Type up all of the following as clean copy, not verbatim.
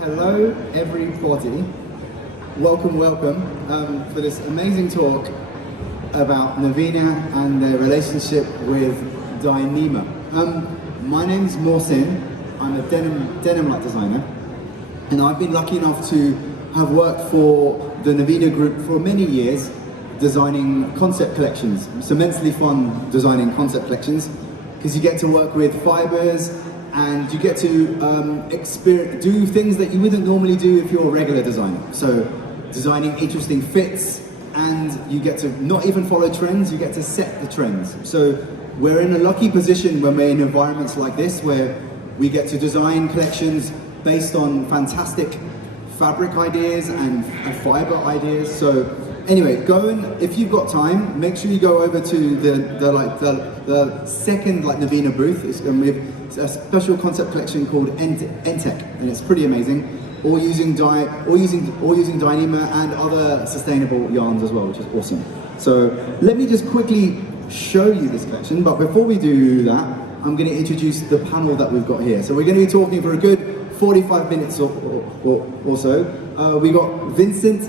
Hello everybody, welcome for this amazing talk about NAVEENA and their relationship with Dyneema. My name is Mohsin, I'm a denim light designer, and I've been lucky enough to have worked for the NAVEENA group for many years designing concept collections. It's immensely fun designing concept collections because you get to work with fibers and you get to do things that you wouldn't normally do if you're a regular designer. So designing interesting fits, and you get to not even follow trends, you get to set the trends. So we're in a lucky position when we're in environments like this where we get to design collections based on fantastic fabric ideas and fiber ideas. So anyway, if you've got time, make sure you go over to the second NAVEENA booth. It's a special concept collection called NTEC, and it's pretty amazing. All using Dyneema and other sustainable yarns as well, which is awesome. So let me just quickly show you this collection, but before we do that, I'm going to introduce the panel that we've got here. So we're going to be talking for a good 45 minutes or so. We got Vincent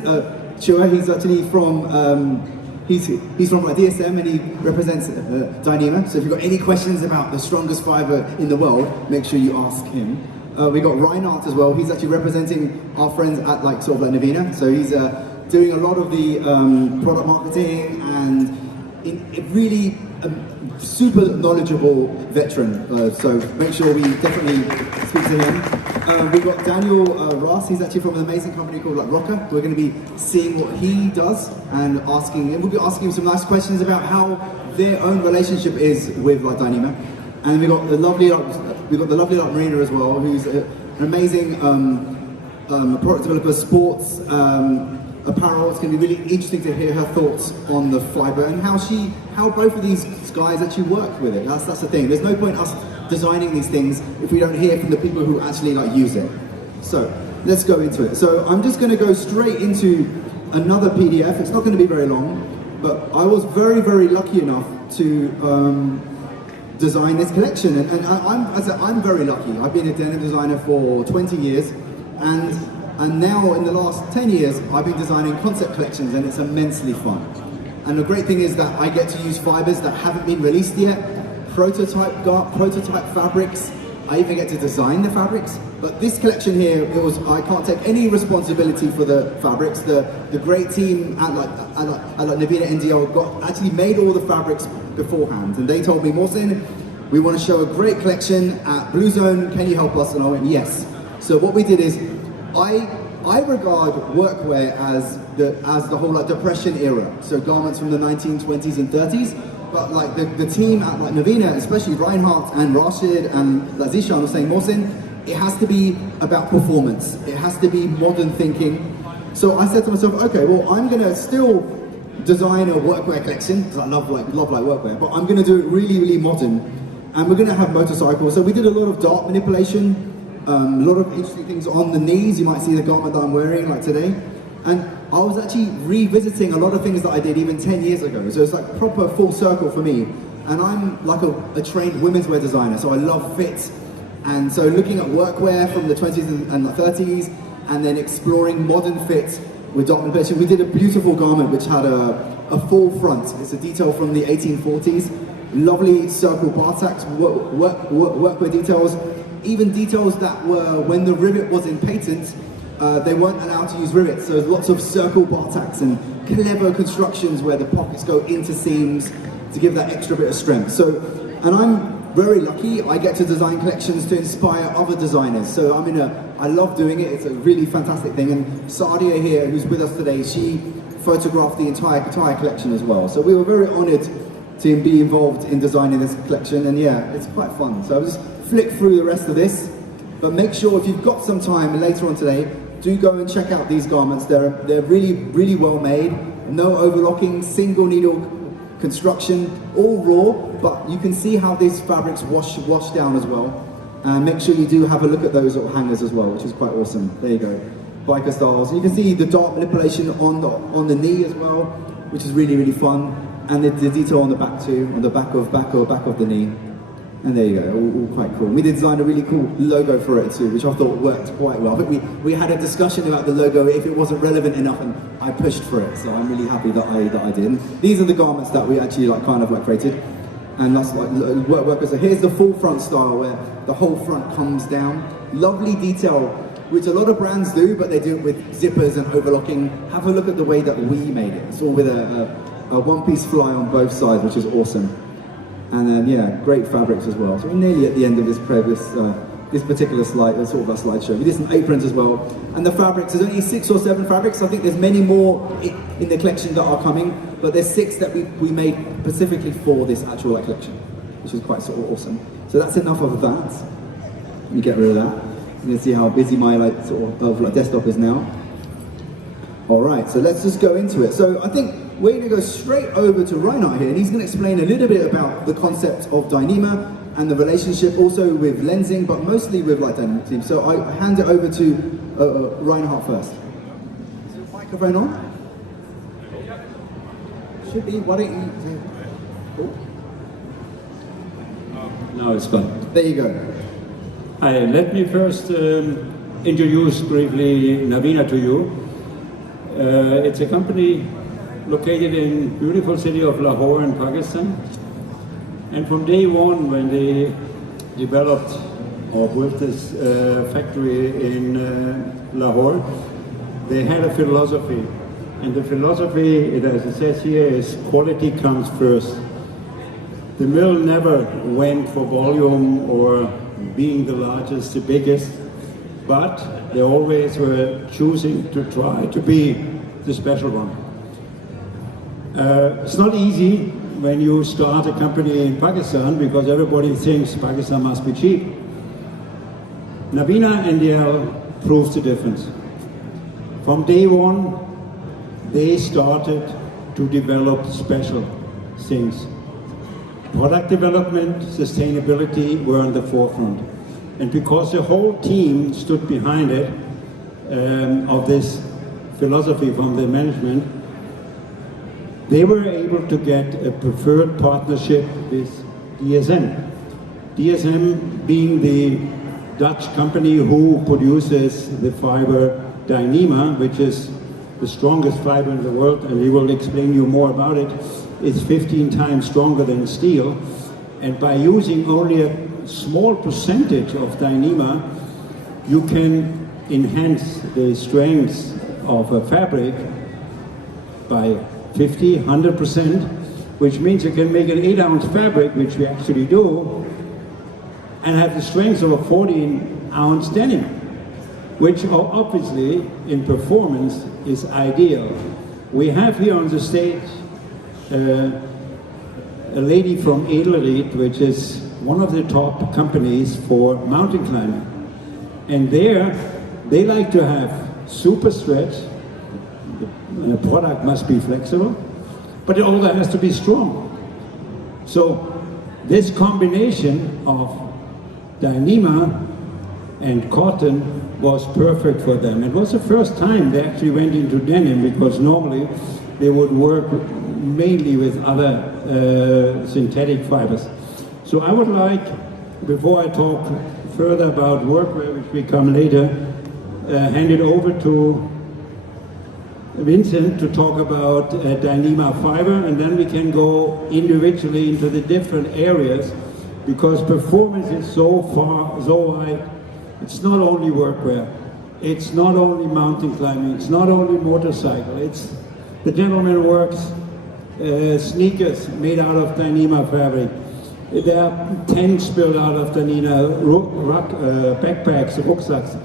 Chua. He's actually from he's from DSM, and he represents Dyneema. So if you've got any questions about the strongest fiber in the world, make sure you ask him. We got Reinhardt as well. He's actually representing our friends at NAVEENA. So he's doing a lot of the product marketing and really super knowledgeable veteran. So make sure we definitely speak to him. We've got Daniel Ross. He's actually from an amazing company called Rocker. We're going to be seeing what he does and we'll be asking him some nice questions about how their own relationship is with Dyneema. And we've got the lovely Marina as well, who's an amazing product developer, sports apparel. It's going to be really interesting to hear her thoughts on the fiber and how both of these guys actually work with it. That's the thing. There's no point us designing these things if we don't hear from the people who actually use it. So let's go into it. So I'm just going to go straight into another PDF. It's not going to be very long, but I was very, very lucky enough to design this collection, and I'm very lucky. I've been a denim designer for 20 years, and now in the last 10 years I've been designing concept collections, and it's immensely fun. And the great thing is that I get to use fibers that haven't been released yet, prototype fabrics. I even get to design the fabrics. But this collection here, I can't take any responsibility for the fabrics. The great team at NAVEENA NDL actually made all the fabrics beforehand, and they told me, Mohsin, we want to show a great collection at Bluezone, can you help us? And I went, yes. So what we did is, I regard workwear as the whole depression era, so garments from the 1920s and 30s, but the team at NAVEENA, especially Reinhardt and Rashid and Zishan, was saying, Mohsin, it has to be about performance, it has to be modern thinking. So I said to myself, okay, well, I'm going to still design a workwear collection, because I love workwear, but I'm going to do it really, really modern, and we're going to have motorcycles. So we did a lot of dart manipulation, a lot of interesting things on the knees. You might see the garment that I'm wearing today, and I was actually revisiting a lot of things that I did even 10 years ago. So it's proper full circle for me, and I'm a trained women's wear designer, so I love fits. And so looking at workwear from the 20s and the 30s, and then exploring modern fits with dart manipulation. We did a beautiful garment which had a full front. It's a detail from the 1840s. Lovely circle bar tacks, workwear details, even details that were, when the rivet was in patent, they weren't allowed to use rivets. So there's lots of circle bar tacks and clever constructions where the pockets go into seams to give that extra bit of strength. So, and I'm very lucky, I get to design collections to inspire other designers. So I love doing it, it's a really fantastic thing. And Sadia here, who's with us today, she photographed the entire collection as well. So we were very honored to be involved in designing this collection, and yeah, it's quite fun. So I'll just flick through the rest of this, but make sure if you've got some time later on today, do go and check out these garments. They're really, really well made. No overlocking, single needle construction, all raw, but you can see how these fabrics wash down as well. And make sure you do have a look at those little hangers as well, which is quite awesome. There you go, biker styles. You can see the dart manipulation on the knee as well, which is really, really fun. And the detail on the back too, on the back of the knee. And there you go, all quite cool. We designed a really cool logo for it too, which I thought worked quite well. I think we had a discussion about the logo, if it wasn't relevant enough, and I pushed for it, so I'm really happy that I did. And these are the garments that we actually kind of created. And that's like workwear. So here's the full front style, where the whole front comes down. Lovely detail, which a lot of brands do, but they do it with zippers and overlocking. Have a look at the way that we made it. It's all with a one-piece fly on both sides, which is awesome. And then, yeah, great fabrics as well. So we're nearly at the end of this particular slide, sort of a slideshow. We did some aprons as well. And the fabrics, there's only 6 or 7 fabrics. I think there's many more in the collection that are coming, but there's 6 that we made specifically for this actual collection, which is quite sort of awesome. So that's enough of that. Let me get rid of that. You can see how busy my desktop is now. All right, so let's just go into it. So I think we're going to go straight over to Reinhard here, and he's going to explain a little bit about the concept of Dyneema and the relationship also with lensing, but mostly with Dyneema team. So I hand it over to Reinhard first. Is your microphone on? Should be. Why don't you? Oh. Now it's gone. There you go. Hi, let me first introduce briefly NAVEENA to you. It's a company located in beautiful city of Lahore in Pakistan. And from day one, when they developed or built this factory in Lahore, they had a philosophy. And the philosophy, as it says here, is quality comes first. The mill never went for volume or being the largest, the biggest, but they always were choosing to try to be the special one. It's not easy when you start a company in Pakistan, because everybody thinks Pakistan must be cheap. NAVEENA NDL proves the difference. From day one, they started to develop special things. Product development, sustainability were on the forefront. And because the whole team stood behind it, of this philosophy from the management, they were able to get a preferred partnership with DSM. DSM being the Dutch company who produces the fiber Dyneema, which is the strongest fiber in the world, and we will explain you more about it. It's 15 times stronger than steel, and by using only a small percentage of Dyneema, you can enhance the strength of a fabric by 50, 100%, which means you can make an 8-ounce fabric, which we actually do, and have the strength of a 14-ounce denim, which obviously in performance is ideal. We have here on the stage a lady from Edelried, which is one of the top companies for mountain climbing. And there, they like to have super stretch. The product must be flexible, but it also has to be strong. So this combination of Dyneema and cotton was perfect for them. It was the first time they actually went into denim, because normally they would work mainly with other synthetic fibers. So I would like, before I talk further about workwear, which we come later, hand it over to Vincent to talk about Dyneema fiber, and then we can go individually into the different areas, because performance is so wide. It's not only workwear, it's not only mountain climbing, it's not only motorcycle, it's the gentleman works sneakers made out of Dyneema fabric. There are tents built out of Dyneema, backpacks, rucksacks.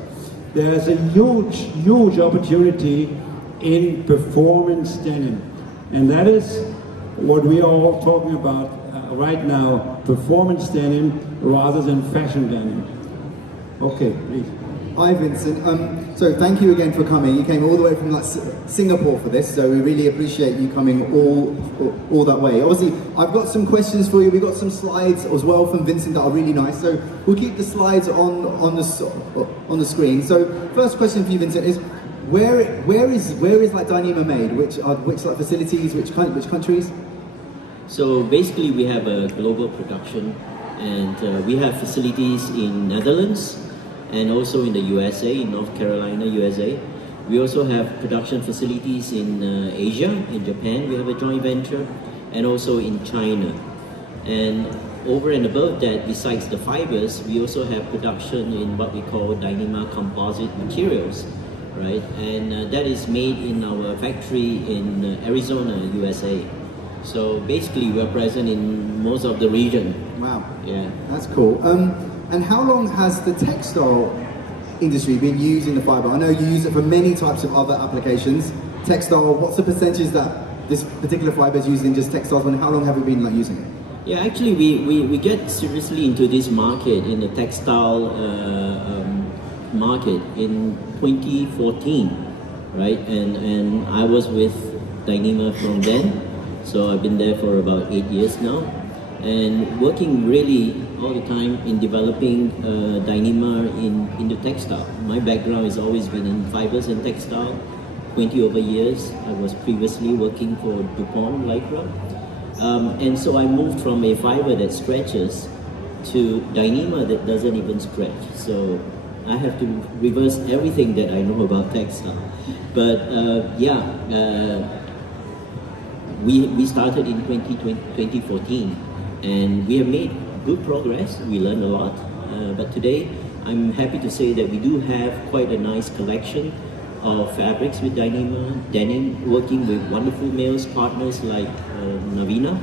There's a huge opportunity in performance denim. And that is what we are all talking about right now, performance denim rather than fashion denim. Okay, please. Hi Vincent, so thank you again for coming. You came all the way from Singapore for this, so we really appreciate you coming all that way. Obviously, I've got some questions for you. We've got some slides as well from Vincent that are really nice, so we'll keep the slides on the screen. So first question for you, Vincent, is where is Dyneema made? Which facilities, which countries? So basically we have a global production And we have facilities in Netherlands and also in the USA, in North Carolina, USA. We also have production facilities in Asia, in Japan, we have a joint venture, and also in China. And over and above that, besides the fibers, we also have production in what we call Dyneema composite materials, right? And that is made in our factory in Arizona, USA. So basically, we're present in most of the region. Wow. Yeah. That's cool. And how long has the textile industry been using the fiber? I know you use it for many types of other applications. Textile, what's the percentage that this particular fiber is used in just textiles, and how long have you been using it? Yeah, actually, we get seriously into this market, in the textile market, in 2014, right? And I was with Dyneema from then, so I've been there for about 8 years now, and working really all the time in developing Dyneema in the textile. My background has always been in fibers and textile. 20 over years. I was previously working for DuPont Lycra. And so I moved from a fiber that stretches to Dyneema that doesn't even stretch. So I have to reverse everything that I know about textile. But we started in 2014, and we have made good progress. We learned a lot. But today, I'm happy to say that we do have quite a nice collection of fabrics with Dyneema, denim, working with wonderful males partners like NAVEENA.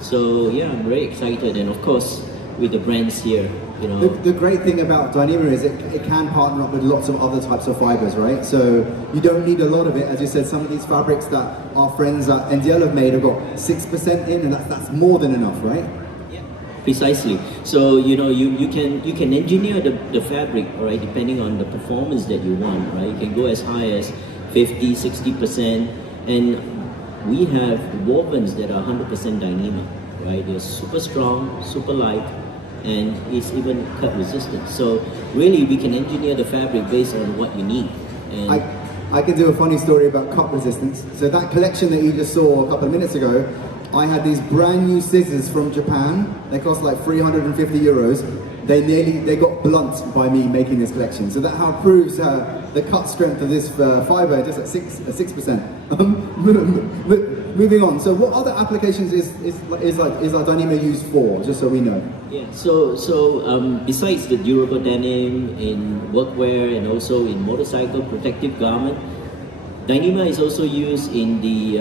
So yeah, I'm very excited, and of course with the brands here, you know. The great thing about Dyneema is it can partner up with lots of other types of fibers, right? So you don't need a lot of it. As you said, some of these fabrics that our friends at NDL have made have got 6% in, and that's more than enough, right? Precisely. So you know, you can engineer the fabric, right, depending on the performance that you want, right? You can go as high as 50, 60%, and we have wovens that are 100% Dyneema, right? They're super strong, super light, and it's even cut resistant. So really, we can engineer the fabric based on what you need. And I can do a funny story about cut resistance. So that collection that you just saw a couple of minutes ago, I had these brand new scissors from Japan. They cost like 350 euros. They got blunt by me making this collection. So that how proves the cut strength of this fiber, just at 6%. Moving on. So what other applications is our Dyneema used for? Just so we know. Yeah. So besides the durable denim in workwear and also in motorcycle protective garment, Dyneema is also used in the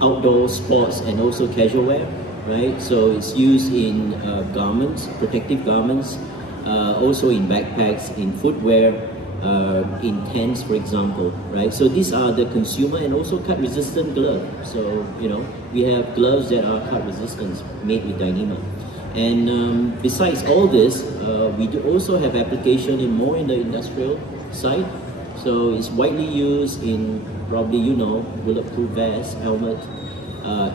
outdoor sports and also casual wear, right? So it's used in garments, protective garments, also in backpacks, in footwear, in tents, for example, right? So these are the consumer and also cut resistant gloves. So you know, we have gloves that are cut resistant, made with Dyneema. And besides all this, we do also have application in more in the industrial side. So it's widely used in, probably you know, bulletproof vest, helmet,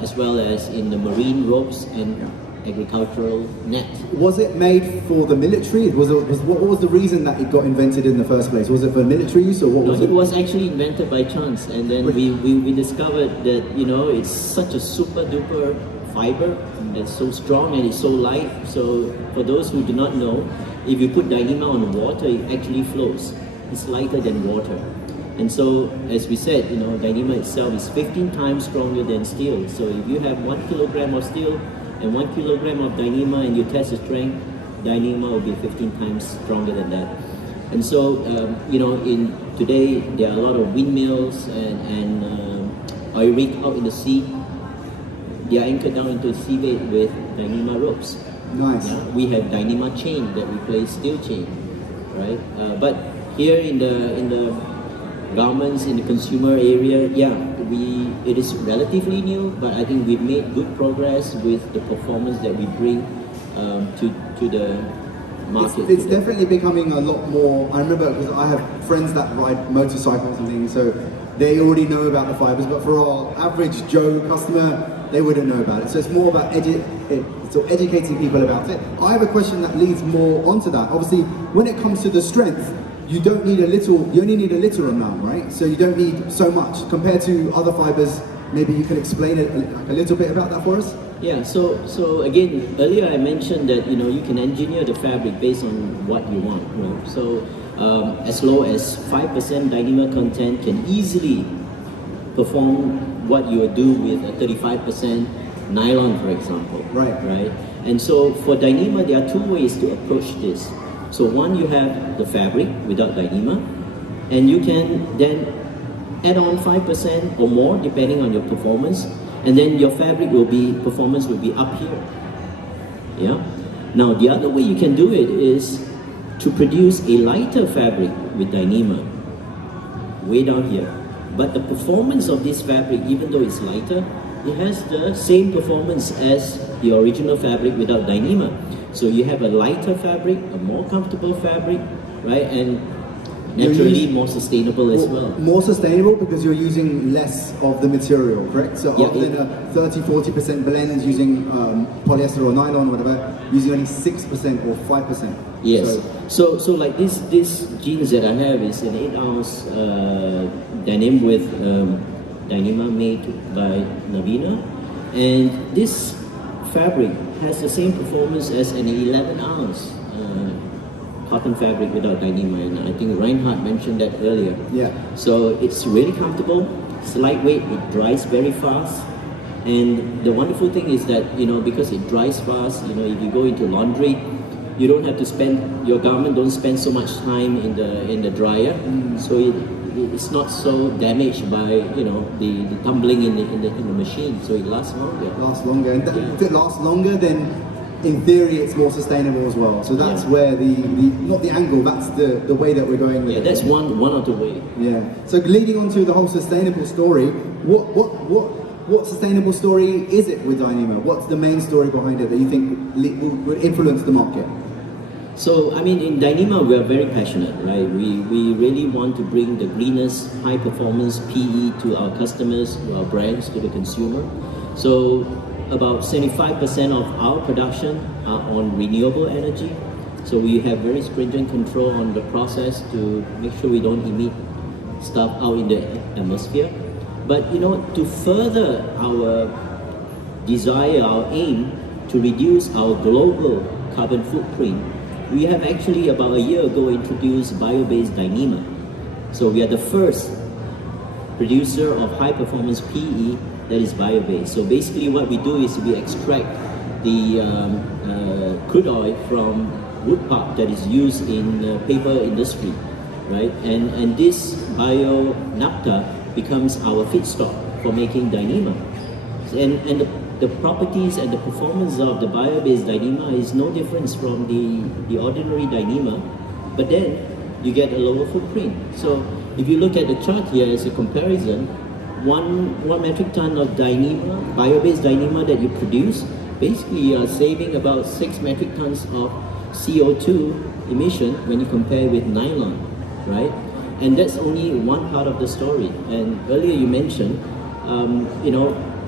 as well as in the marine ropes and agricultural net. Was it made for the military? What was the reason that it got invented in the first place? Was it for military use, or what was it? It was actually invented by chance, and then we discovered that, you know, it's such a super duper fiber that's so strong and it's so light. So for those who do not know, if you put Dyneema on water, it actually floats. It's lighter than water. And so, as we said, you know, Dyneema itself is 15 times stronger than steel. So if you have 1 kilogram of steel and 1 kilogram of Dyneema and you test the strength, Dyneema will be 15 times stronger than that. And so, you know, today there are a lot of windmills and oil rig out in the sea. They are anchored down into the seabed with Dyneema ropes. Nice. Yeah? We have Dyneema chain that replace steel chain, right? But here in the garments, in the consumer area, it is relatively new, but I think we've made good progress with the performance that we bring to the market. It's definitely becoming a lot more. I remember, because I have friends that ride motorcycles and things, so they already know about the fibers, but for our average Joe customer, they wouldn't know about it. So it's more about educating people about it. I have a question that leads more onto that. Obviously, when it comes to the strength, you don't need you only need a little amount, right? So you don't need so much compared to other fibers. Maybe you can explain it a little bit about that for us? Yeah, so again, earlier I mentioned that you can engineer the fabric based on what you want. Right? So as low as 5% Dyneema content can easily perform what you would do with a 35% nylon, for example. Right. And so for Dyneema, there are two ways to approach this. So one, you have the fabric without Dyneema, and you can then add on 5% or more depending on your performance, and then your fabric performance will be up here. Yeah. Now the other way you can do it is to produce a lighter fabric with Dyneema, way down here. But the performance of this fabric, even though it's lighter, it has the same performance as the original fabric without Dyneema. So you have a lighter fabric, a more comfortable fabric, right? And naturally more sustainable as well. More sustainable because you're using less of the material, correct? So Yeah, other than a 30-40% blend using polyester or nylon, whatever, using only 6% or 5%. Yes. So like this jeans that I have is an 8-ounce denim with Dyneema made by NAVEENA, and this fabric has the same performance as an 11-ounce cotton fabric without Dyneema, and I think Reinhard mentioned that earlier. Yeah. So it's really comfortable, it's lightweight, it dries very fast, and the wonderful thing is that because it dries fast, if you go into laundry, you don't have to spend, your garment don't spend so much time in the dryer, so it's not so damaged by the tumbling in the machine, so it lasts longer. And if it lasts longer, then in theory it's more sustainable as well. So that's where not the angle, that's the way that we're going with it. That's one of the way. Yeah. So leading on to the whole sustainable story, what sustainable story is it with Dyneema? What's the main story behind it that you think will influence the market? So, I mean, in Dyneema, we are very passionate, right? We really want to bring the greenest, high-performance PE to our customers, to our brands, to the consumer. So, about 75% of our production are on renewable energy. So, we have very stringent control on the process to make sure we don't emit stuff out in the atmosphere. But, to further our desire, our aim to reduce our global carbon footprint, we have actually about a year ago introduced bio-based Dyneema. So we are the first producer of high-performance PE that is bio-based. So basically what we do is we extract the crude oil from wood pulp that is used in paper industry, right? And this bio naphtha becomes our feedstock for making Dyneema. And the properties and the performance of the bio-based Dyneema is no difference from the ordinary Dyneema, but then you get a lower footprint. So if you look at the chart here as a comparison, one metric ton of Dyneema, bio-based Dyneema that you produce, basically you are saving about 6 metric tons of CO2 emission when you compare with nylon, right? And that's only one part of the story. And earlier you mentioned,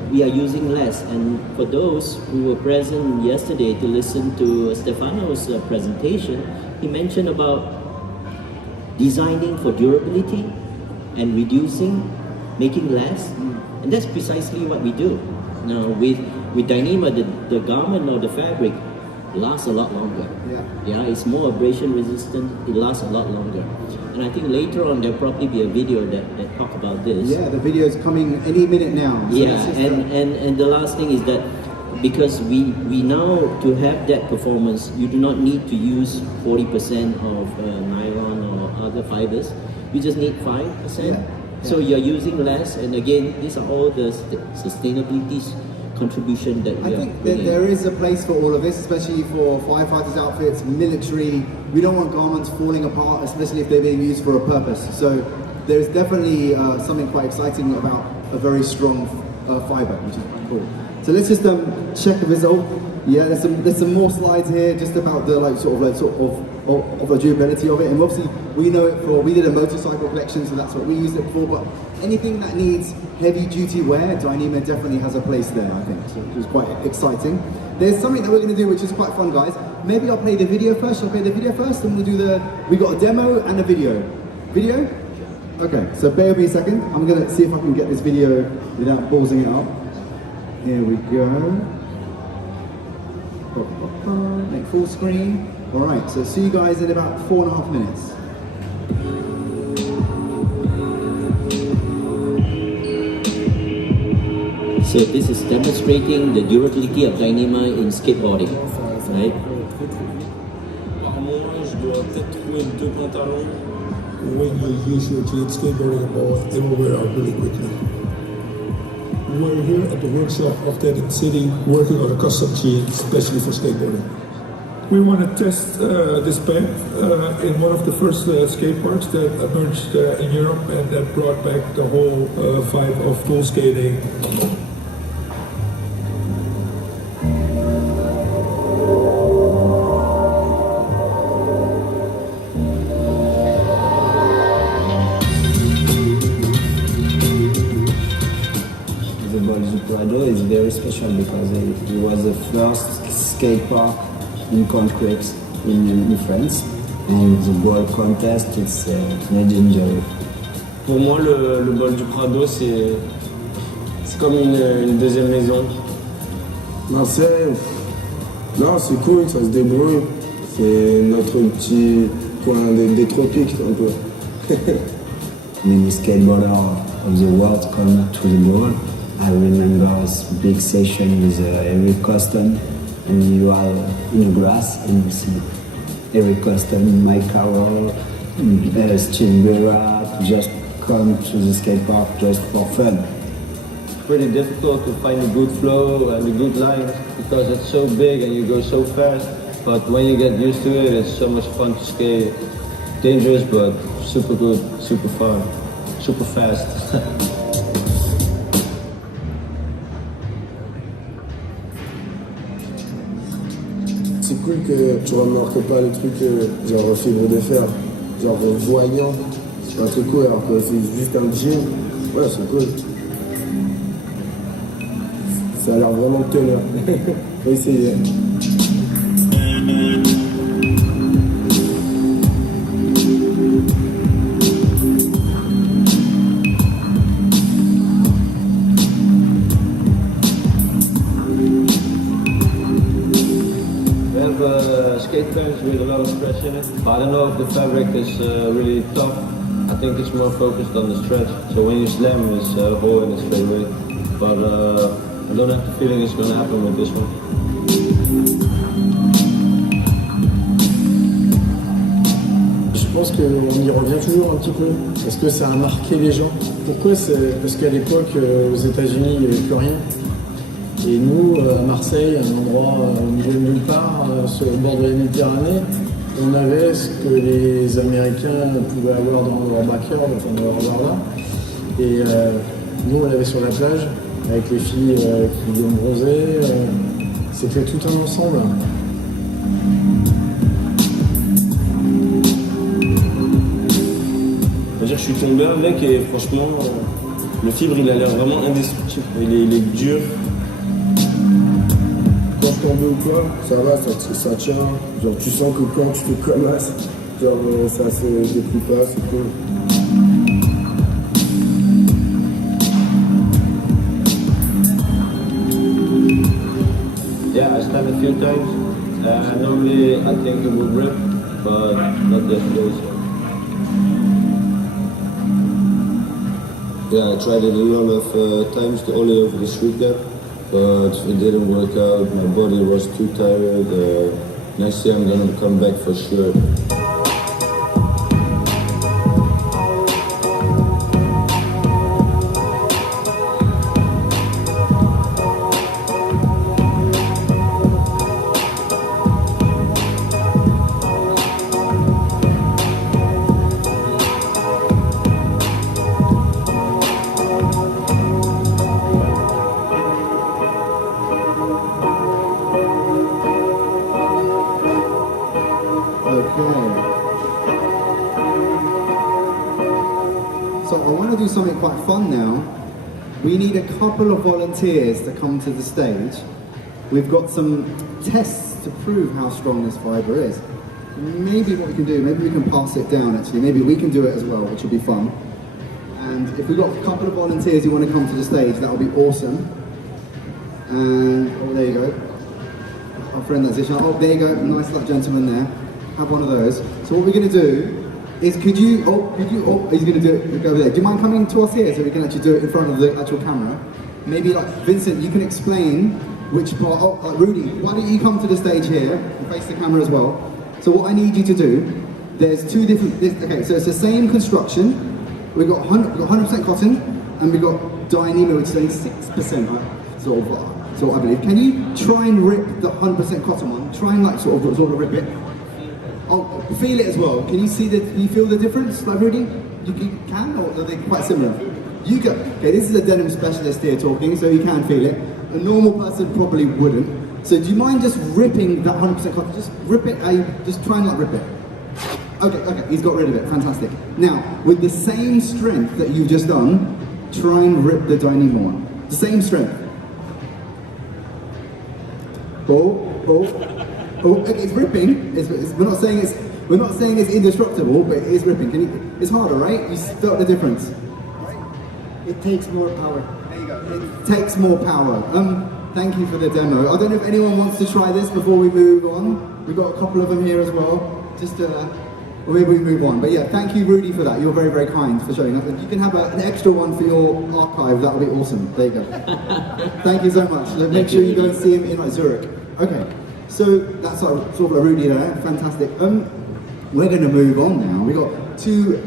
we are using less, and for those who were present yesterday to listen to Stefano's presentation, he mentioned about designing for durability and reducing, making less, and that's precisely what we do. Now with Dyneema, the garment or the fabric lasts a lot longer. Yeah, it's more abrasion resistant, it lasts a lot longer. And I think later on there'll probably be a video that talk about this. Yeah, the video is coming any minute now. So yeah, and the last thing is that because we now, to have that performance, you do not need to use 40% of nylon or other fibers. You just need 5%. So you're using less, and again, these are all the sustainability contribution that we I think that there is a place for all of this, especially for firefighters' outfits, military. We don't want garments falling apart, especially if they're being used for a purpose. So there's definitely something quite exciting about a very strong fiber, which is quite cool. So let's just check the result. Yeah, there's some more slides here just about the of the durability of it. And obviously we know it for, we did a motorcycle collection, so that's what we used it for. But anything that needs heavy duty wear, Dyneema definitely has a place there, I think. So it was quite exciting. There's something that we're going to do which is quite fun, guys. Maybe I'll play the video first. Shall I play the video first? And we'll do we got a demo and a video. Video? Okay, so bear with me a second. I'm going to see if I can get this video without pausing it up. Here we go. Make full screen. All right, so see you guys in about 4.5 minutes. So this is demonstrating the durability of Dyneema in skateboarding, right? Par mois, je dois peut-être trouver 2 pantalons. When you use your jeans skateboarding ball, it will wear out really quickly. We're here at the workshop of Denim City working on a custom jean, especially for skateboarding. We want to test this pack in one of the first skate parks that emerged in Europe and that brought back the whole vibe of pool skating. The Bluezone Prado is very special because it was the first skate park in concrete in France, and the ball contest it's legendary. Pour moi, le bol du Prado, c'est comme une deuxième maison. Marseille, non, c'est cool, ça se débrouille. C'est notre petit coin des tropiques, un peu. Many skateboarders of the world come to the ball. I remember a big session with Eric Coston, and you are in the grass and you see Eric Coston, Mike Carroll, Steve Guerra just come to the skate park just for fun. It's pretty difficult to find a good flow and a good line because it's so big and you go so fast. But when you get used to it, it's so much fun to skate. Dangerous, but super good, super fun, super fast. C'est cool que tu remarques pas les trucs genre fibre de fer, genre voyant, c'est un truc cool alors que c'est juste un jean. Ouais, c'est cool. Ça a l'air vraiment de tenir. Faut essayer. Skate pants with a lot of stretch in it. But I don't know if the fabric is really tough. I think it's more focused on the stretch. So when you slam, it's a hole in it straight away. But I don't have the feeling it's going to happen with this one. Je pense qu'on y revient toujours un petit peu. Est-ce que ça a marqué les gens? Pourquoi? C'est parce qu'à l'époque, aux États-Unis, il n'y avait plus rien. Et nous, à Marseille, un endroit au milieu de nulle part, sur le bord de la Méditerranée, on avait ce que les Américains pouvaient avoir dans leur backyard, enfin dans leur jardin. Et nous, on l'avait sur la plage, avec les filles qui bronzaient. C'était tout un ensemble. Je suis tombé avec et franchement, le fibre il a l'air vraiment indestructible. Il est dur. Quand je tombe ou quoi, ça va, ça tient. Genre tu sens que quand tu te collasses, genre ça se déplie pas, c'est cool. Yeah, I slammed a few times. Normally I think it would rip, but not yesterday. So. Yeah, I tried it a lot of times to only over the street gap, but it didn't work out. My body was too tired. Next year I'm gonna come back for sure. So I want to do something quite fun now. We need a couple of volunteers to come to the stage. We've got some tests to prove how strong this fibre is. Maybe what we can do, maybe we can pass it down actually. Maybe we can do it as well, which will be fun. And if we've got a couple of volunteers who want to come to the stage, that will be awesome. And, oh, there you go. that position. Oh, there you go, nice like gentleman there. Have one of those. So what we're going to do is, he's going to do it over there. Do you mind coming to us here so we can actually do it in front of the actual camera? Maybe like, Vincent, you can explain which part, Rudy, why don't you come to the stage here and face the camera as well? So what I need you to do, there's two different, okay, so it's the same construction. We've got 100% cotton, and we've got Dyneema, which is only 6%, sort of, I believe. Can you try and rip the 100% cotton one? Try and like sort of rip it. Oh, feel it as well. Can you feel the difference, like Rudy? You can, or are they quite similar? You go. Okay, this is a denim specialist here talking, so you can feel it. A normal person probably wouldn't. So do you mind just ripping that 100% cotton? Just rip it. Just try and like rip it. Okay, he's got rid of it. Fantastic. Now, with the same strength that you've just done, try and rip the Dyneema one. The same strength. Okay, it's ripping. We're not saying it's indestructible, but it is ripping. It's harder, right? You felt the difference. It takes more power. There you go. It takes more power. Thank you for the demo. I don't know if anyone wants to try this before we move on. We've got a couple of them here as well. Or maybe we move on. But yeah, thank you, Rudy, for that. You're very, very kind for showing us. You can have an extra one for your archive. That would be awesome. There you go. Thank you so much. Make sure you go and see him in like Zurich. Okay, so that's sort of like Rudy there. Fantastic. We're going to move on now. We've got two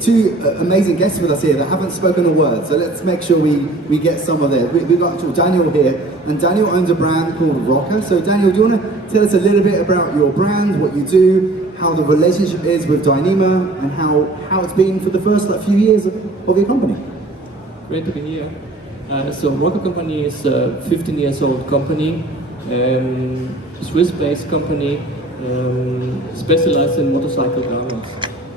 amazing guests with us here that haven't spoken a word. So let's make sure we get some of theirs. We've got Daniel here, and Daniel owns a brand called Rocker. So Daniel, do you want to tell us a little bit about your brand, what you do, how the relationship is with Dyneema, and how it's been for the first few years of your company? Great to be here. So Rocker Company is a 15 years old company, Swiss-based company, specialized in motorcycle garments.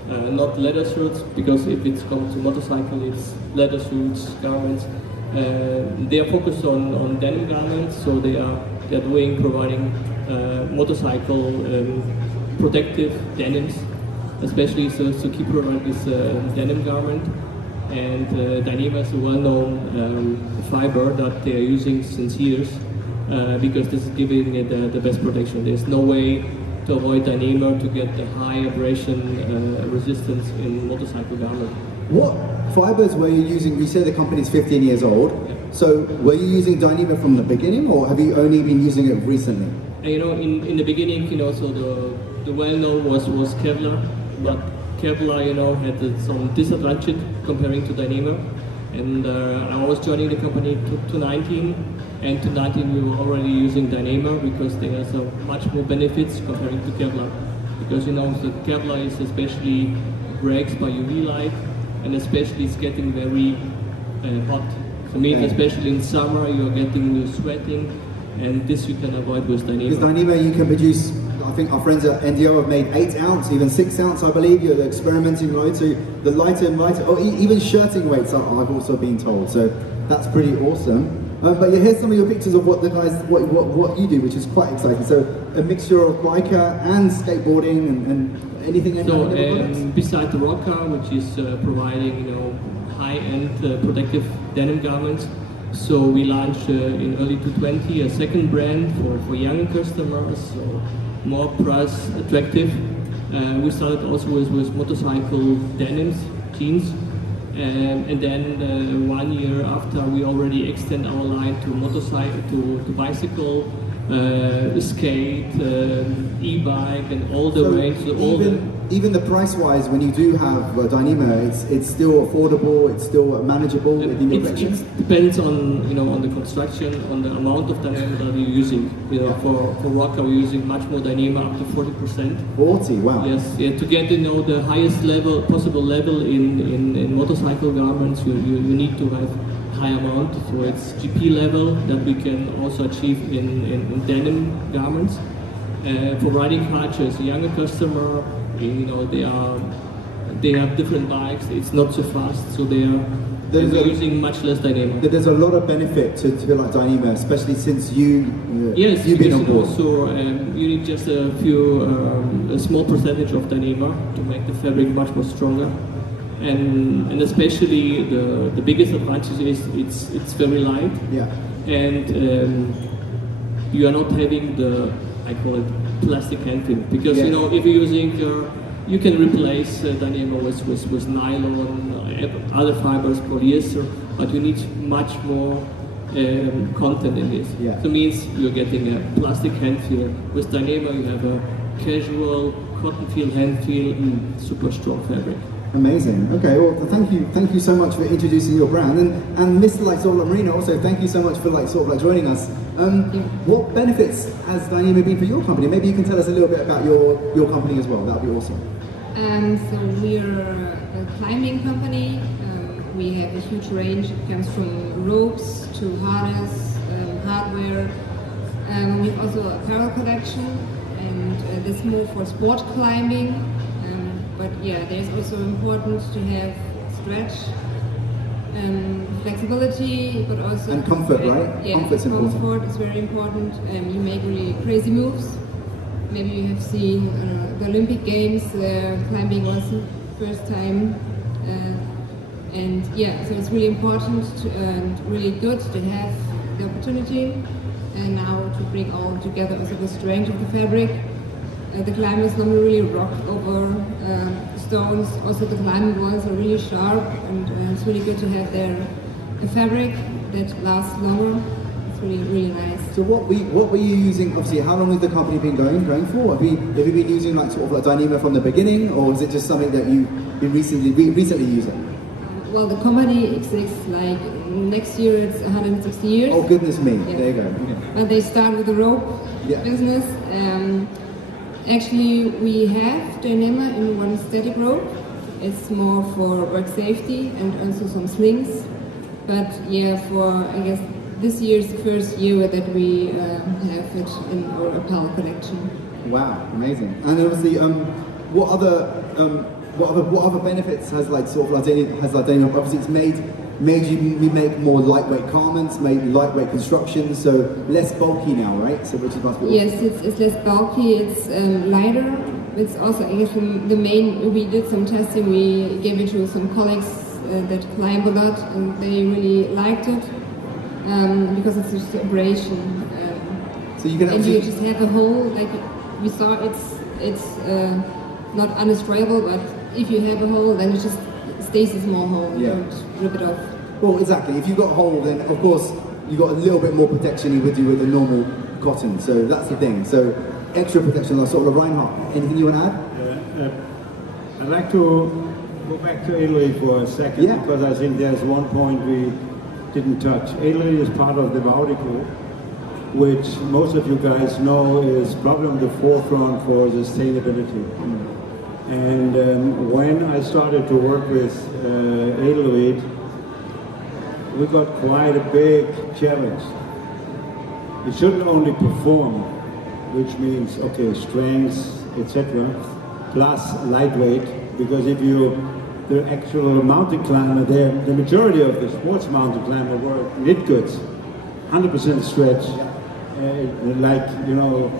Not leather suits, because if it's comes to motorcycle, it's leather suits, garments. They are focused on denim garments, so they are providing motorcycle protective denims, especially so keep provide this denim garment. And Dyneema is a well-known fiber that they are using since years, because this is giving it the best protection. There's no way to avoid Dyneema to get the high abrasion resistance in motorcycle garment. What fibers were you using? You say the company is 15 years old. Yeah. So were you using Dyneema from the beginning, or have you only been using it recently? In the beginning, so the well-known was Kevlar, but Kevlar, had some disadvantage comparing to Dyneema. And I was joining the company to 2019, and to 2019 we were already using Dyneema because there are so much more benefits comparing to Kevlar. Because the Kevlar is especially breaks by UV light, and especially it's getting very hot. So especially in summer you're getting sweating, and this you can avoid with Dyneema. With Dyneema you can produce, I think our friends at NDL have made 8 ounce, even 6 ounce I believe. You're experimenting, right? So the lighter and lighter, even shirting weights I've also been told. So that's pretty awesome. But here's some of your pictures of what the guys, what you do, which is quite exciting. So a mixture of biker and skateboarding and anything. So besides the Rocker, which is providing high-end protective denim garments, so we launched in early 2020 a second brand for young customers, so more price attractive. We started also with motorcycle denims, jeans. And then 1 year after, we already extend our line to motorcycle, to bicycle, skate, e-bike, and all the range. Even the price-wise, when you do have Dyneema, it's still affordable, it's still manageable within your budget. It depends on the construction, on the amount of Dyneema that you're using. For Rocker, we're using much more Dyneema, up to 40%. 40, wow. Yes, to get the highest possible level in motorcycle garments, you need to have high amount. So it's GP level that we can also achieve in denim garments. For riding cultures, a younger customer, they have different bikes. It's not so fast, so they're using much less Dyneema. There's a lot of benefit to like Dyneema, especially since you've been on board. Also, you need just a small percentage of Dyneema to make the fabric much more stronger. And especially the biggest advantage is it's very light. Yeah. And you are not having the I call it plastic hand feel, because Yeah. you know, if you're using you can replace Dyneema with nylon, other fibers, polyester, but you need much more content in this. Yeah. So it means you're getting a plastic hand feel. With Dyneema you have a casual cotton feel, hand feel, and super strong fabric. Amazing. Okay, well, thank you so much for introducing your brand, and Mr. like sort of like Marina, also thank you so much for like sort of like joining us. What benefits has Dyneema been for your company? Maybe you can tell us a little bit about your company as well. That would be awesome. So we're a climbing company. We have a huge range. It comes from ropes to harness, hardware. We have also a apparel collection, and this more for sport climbing. But yeah, there's also important to have stretch, flexibility, but also And comfort, right? Yeah, Comfort's important. comfort is very important. You make really crazy moves. Maybe you have seen the Olympic Games. Climbing was the first time, and yeah, so it's really important and really good to have the opportunity, and now to bring all together also the strength of the fabric. The climbers normally really rock over stones. Also, the climbing walls are really sharp, and it's really good to have a fabric that lasts longer. It's really nice. So what were you using? Obviously, how long has the company been going for? Have you been using like sort of like Dyneema from the beginning, or is it just something that you've been recently using? Well, the company exists like next year. It's 160 years. Oh goodness me! Yeah. There you go. Okay. But they start with the rope business. Actually, we have Dyneema in one static rope. It's more for work safety and also some slings. But yeah, for I guess this year's the first year that we have it in our apparel collection. Wow, amazing! And obviously, what other benefits has like sort of like Dyneema? Obviously, it's made you make more lightweight garments, made lightweight construction, so less bulky now, right? So which must be awesome. Yes, it's less bulky, it's lighter. It's also, I guess, the main, we did some testing, we gave it to some colleagues that climb a lot, and they really liked it, because it's just abrasion. So you can and you just have a hole, like we saw, it's not undestroyable, but if you have a hole, then it just stays a small hole. You don't rip it off. Well, exactly. If you've got a hole, then of course you've got a little bit more protection with you with the normal cotton. So that's the thing. So extra protection. Sort of Reinhardt. Anything you want to add? I'd like to go back to Italy for a second, because I think there's one point we didn't touch. Italy is part of the Vaudi Group, which most of you guys know is probably on the forefront for sustainability. And when I started to work with Edelweiss, we got quite a big challenge. It shouldn't only perform, which means, okay, strength, etc., plus lightweight, because if the actual mountain climber there, the majority of the sports mountain climber were knit goods, 100% stretch, like, you know,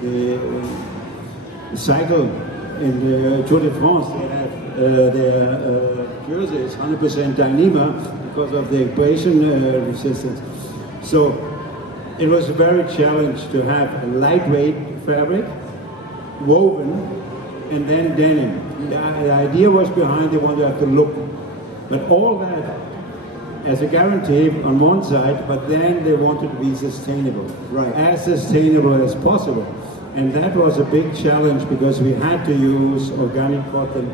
the cycle in the Tour de France, they have their jerseys 100% Dyneema because of the abrasion resistance. So it was a very challenge to have a lightweight fabric, woven, and then denim. The idea was behind they wanted to have the look, but all that as a guarantee on one side, but then they wanted to be sustainable, right? As sustainable as possible. And that was a big challenge because we had to use organic cotton.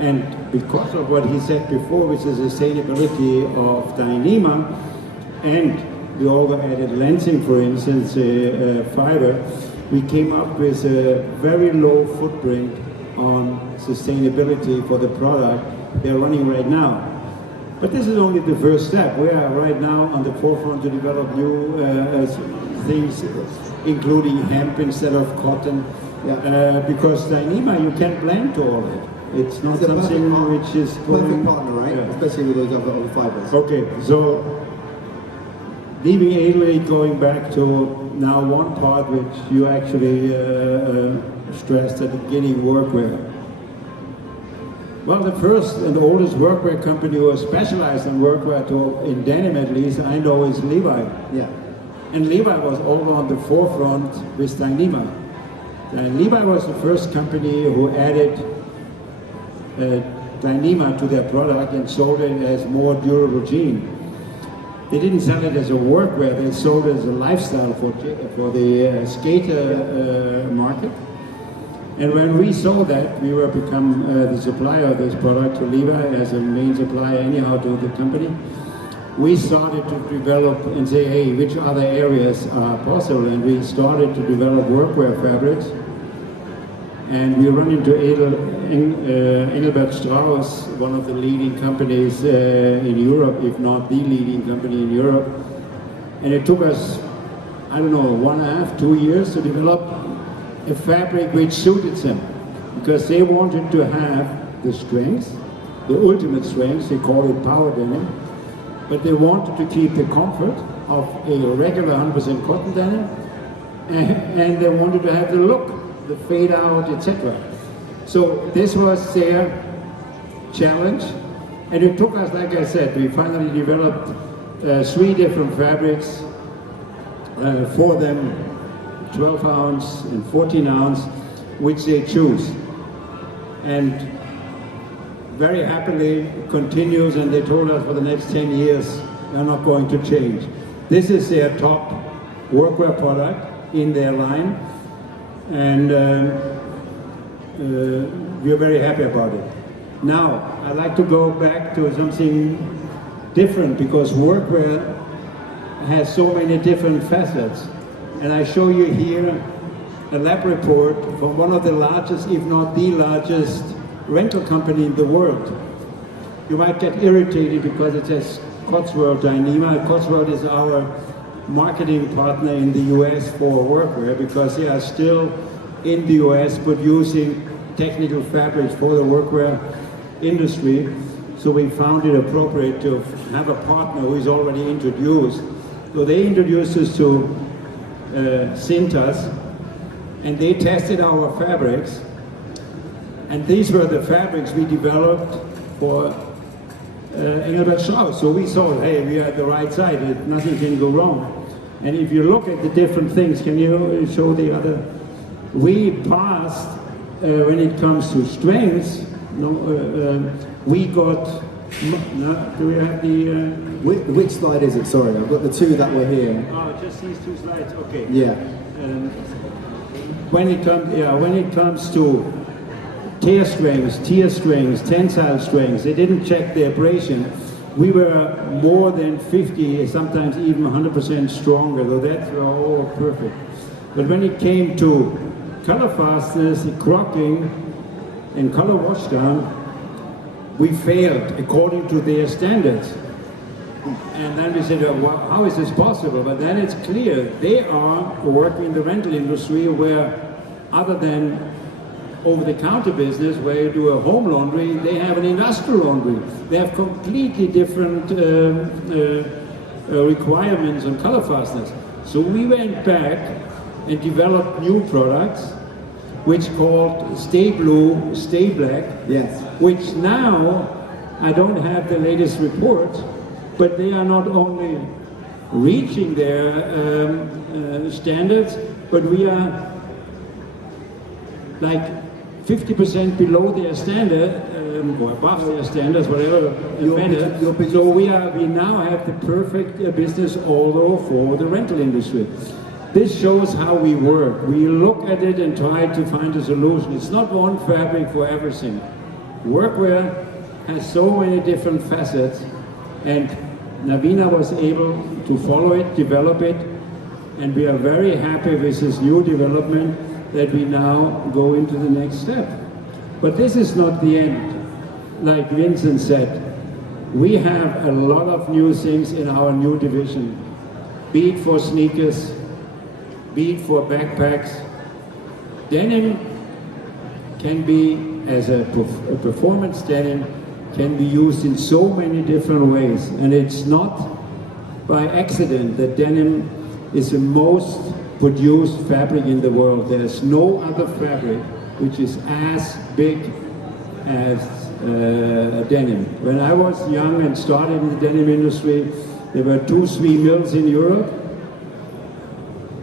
And because of what he said before, which is sustainability of Dyneema, and we also added lancing, for instance, fiber, we came up with a very low footprint on sustainability for the product they're running right now. But this is only the first step. We are right now on the forefront to develop new things, including hemp instead of cotton, because Dyneema you can blend to all it. It's not something which is perfect partner, right? Yeah. Especially with those other fibers. Okay, so leaving Italy, going back to now one part which you actually stressed at the beginning, workwear. Well, the first and oldest workwear company who is specialized in workwear, in denim at least, I know is Levi. Yeah. And Levi was all on the forefront with Dyneema. And Levi was the first company who added Dyneema to their product and sold it as more durable jean. They didn't sell it as a workwear, they sold it as a lifestyle for the skater market. And when we saw that, we were become the supplier of this product to Levi as a main supplier anyhow to the company. We started to develop and say, hey, which other areas are possible? And we started to develop workwear fabrics. And we run into Engelbert Strauss, one of the leading companies in Europe, if not the leading company in Europe. And it took us, I don't know, 1.5, 2 years to develop a fabric which suited them. Because they wanted to have the strength, the ultimate strength, they call it power denim, but they wanted to keep the comfort of a regular 100% cotton denim, and they wanted to have the look, the fade out, etc. So this was their challenge, and it took us, like I said, we finally developed 3 different fabrics for them, 12 ounce and 14 ounce, which they choose. And very happily continues, and they told us for the next 10 years they're not going to change. This is their top workwear product in their line, and we're very happy about it. Now, I'd like to go back to something different, because workwear has so many different facets. And I show you here a lab report from one of the largest, if not the largest, rental company in the world. You might get irritated because it says Cotswold Dyneema. Cotswold is our marketing partner in the US for workwear, because they are still in the US producing technical fabrics for the workwear industry. So we found it appropriate to have a partner who is already introduced. So they introduced us to Cintas, and they tested our fabrics, and these were the fabrics we developed for Engelbert Strauss. So we saw, hey, we are at the right side, nothing can go wrong. And if you look at the different things, can you show the other? We passed, when it comes to strengths, we got, do we have the... Which slide is it? Sorry, I've got the 2 that were here. Oh, just these 2 slides, okay. Yeah. When it comes to tear strengths, tensile strengths, they didn't check the abrasion. We were more than 50, sometimes even 100% stronger, so that's all perfect. But when it came to color fastness, crocking, and color washdown, we failed according to their standards. And then we said, well, how is this possible? But then it's clear, they are working in the rental industry where, other than over-the-counter business where you do a home laundry, they have an industrial laundry. They have completely different requirements on color fastness. So we went back and developed new products, which called Stay Blue, Stay Black, yes, which now, I don't have the latest report, but they are not only reaching their standards, but we are like 50% below their standard, or above their standards, whatever better. So we now have the perfect business order for the rental industry. This shows how we work. We look at it and try to find a solution. It's not one fabric for everything. Workwear has so many different facets, and NAVEENA was able to follow it, develop it, and we are very happy with this new development that we now go into the next step. But this is not the end. Like Vincent said, we have a lot of new things in our new division, be it for sneakers, be it for backpacks. Denim can be, as a performance denim, can be used in so many different ways. And it's not by accident that denim is the most produced fabric in the world. There's no other fabric which is as big as denim. When I was young and started in the denim industry, there were 2-3 mills in Europe,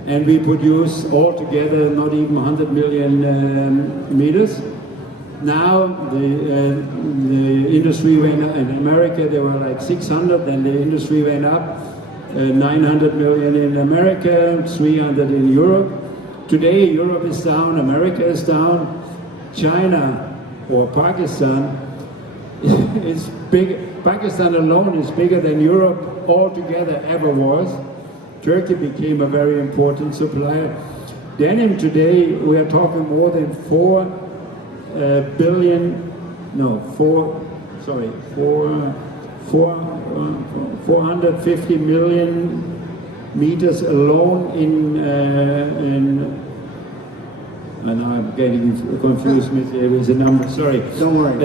and we produce altogether not even 100 million meters. Now the industry went up. In America there were like 600, and the industry went up 900 million in America, 300 in Europe. Today Europe is down, America is down. China or Pakistan is big. Pakistan alone is bigger than Europe altogether ever was. Turkey became a very important supplier. Denim today, we are talking more than 450 million meters alone in and I'm getting confused with the number, sorry. Don't worry.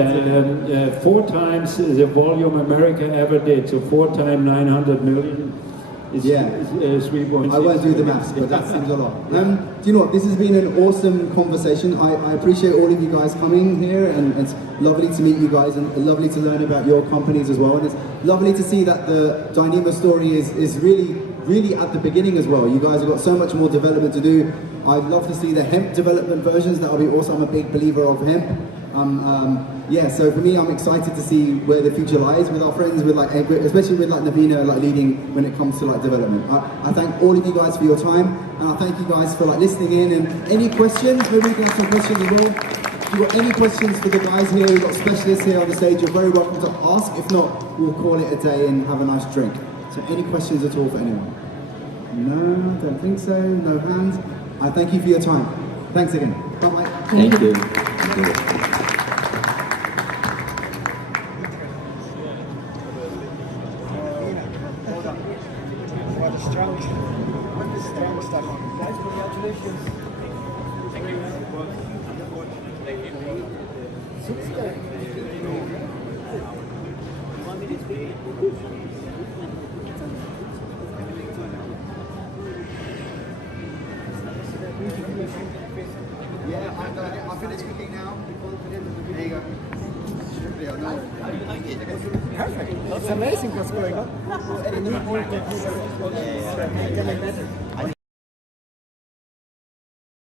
4 times the volume America ever did, so 4 times 900 million is 3.6. I won't do the maths, but that seems a lot. Do you know what, this has been an awesome conversation. I appreciate all of you guys coming here, and it's lovely to meet you guys, and lovely to learn about your companies as well. And it's lovely to see that the Dyneema story is really at the beginning as well. You guys have got so much more development to do. I'd love to see the hemp development versions. That'll be awesome. I'm a big believer of hemp. Yeah, so for me, I'm excited to see where the future lies with our friends, with especially with NAVEENA leading when it comes to development. I thank all of you guys for your time, and I thank you guys for listening in. And any questions? Maybe we can have some questions as well. If you've got any questions for the guys here, we've got specialists here on the stage. You're very welcome to ask. If not, we'll call it a day and have a nice drink. So any questions at all for anyone? No, don't think so. No hands. I thank you for your time. Thanks again. Bye-bye. Thank you. Thank you. Yeah, I finished cooking now. There you go. How do you like it? Perfect. It's amazing what's going on.